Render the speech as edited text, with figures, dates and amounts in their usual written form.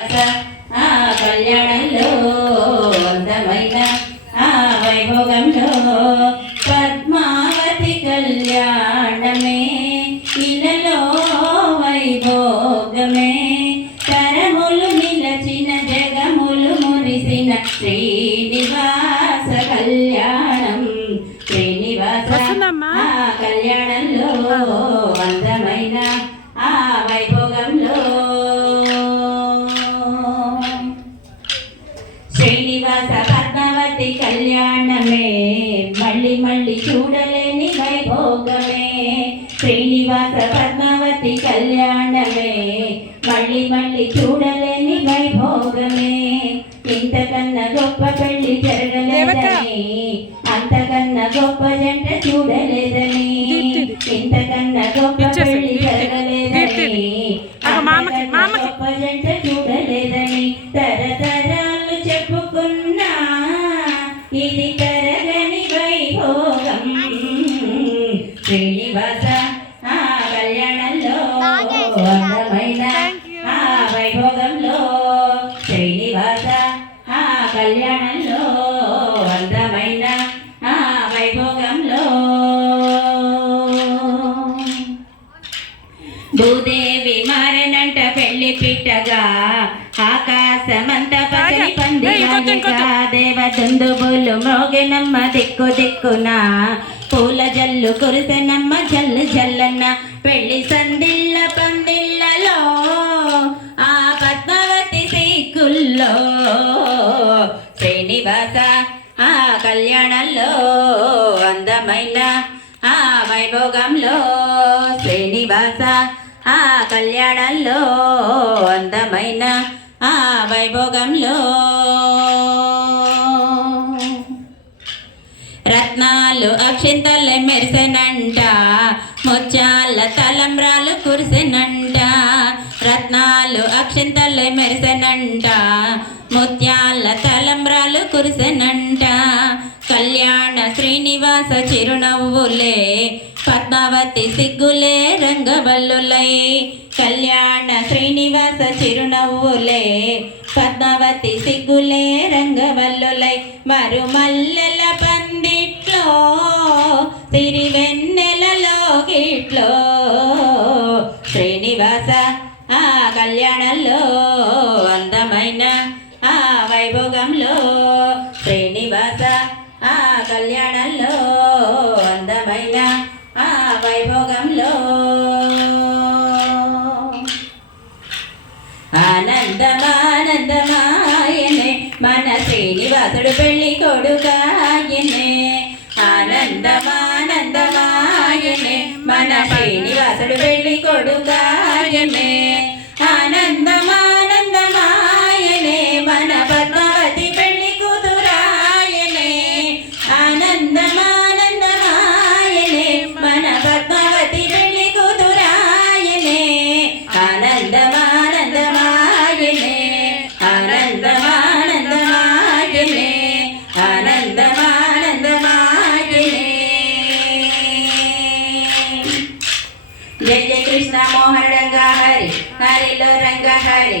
ఆ కళ్యాణంలో అందమైన ఆ వైభోగంలో పద్మావతి కళ్యాణమే ఇలలో వైభోగమే తరములు నిలచిన జగములు మురిసిన శ్రీనివాస కళ్యాణం శ్రీనివాస ఆ కళ్యాణంలో అందమైన ఆ వైభోగంలో శ్రీనివాస పద్మావతి కళ్యాణమే మళ్ళీ మళ్ళీ చూడలేని వైభోగమే శ్రీనివాస పద్మావతి కళ్యాణమే మళ్ళీ మళ్ళీ చూడలేని వైభోగమే ఇంతకన్నా గొప్ప పెళ్లి జరగలేదని అంతకన్నా గొప్ప జంట చూడలేదని ఇంతకన్నా గొప్ప పెళ్లి జరగలేదని గొప్ప జంట చూడలేదని తరతరాలు చెప్పుకున్నా ఇది తరగని వైభోగం శ్రీనివాస ఆ కళ్యాణంలో అందమైన ఆ వైభోగంలో శ్రీనివాస ఆ కళ్యాణంలో అందమైన ఆ వైభోగంలో భూదేవి మారనంట పెళ్లి పిట్టగా ఆకాశమంత పగలి పందిగా దేవదుందుబులు మోగెనమ్మ దిక్కు దిక్కున పూల జల్లు కురిసెనమ్మ జల్లు జల్లన్న పెళ్లి సందిళ్ళ పందిళ్ళలో ఆ పద్మావతి సిక్కుల్లో శ్రీనివాస ఆ కళ్యాణంలో అందమైన ఆ వైభోగంలో శ్రీనివాస ఆ కళ్యాణంలో అందమైన ఆ వైభోగంలో రత్నాలు అక్షింతలు మెరిసెనంట ముత్యాల తలంబ్రాలు కురిసెనంట రత్నాలు అక్షింతలు మెరిసెనంట ముత్యాల తలంబ్రాలు కురిసెనంట కళ్యాణ శ్రీనివాస చిరునవ్వులే పద్మావతి సిగ్గులే రంగవల్లులై కళ్యాణ శ్రీనివాస చిరునవ్వులే పద్మావతి సిగ్గులే రంగవల్లులై మరుమల్లెల పందిట్లో సిరివెన్నెలలో గిట్లో శ్రీనివాస ఆ కళ్యాణంలో అందమైన ఆ వైభోగంలో శ్రీనివాస ఆ కళ్యాణంలో అందమైన ఆ వైభోగంలో ఆనందమానందమాయనే మన శ్రీనివాసుడు పెళ్లి కొడుకాయనే ఆనందమానందమాయనే మన శ్రీనివాసుడు పెళ్లి కొడుకాయనే ఆనందమానందమాయనే మన పద్మావతి పెళ్లి కూతురాయనే ఆనందమానందమాయనే మన పద్మావతి పెళ్లి కూతురాయనే ఆనందమానందమాయనే ఆనందమానందమాయనే ఆనందమానందమాయనే జయ జయ కృష్ణ మోహన రంగ హరి హరిలో రంగ హరి.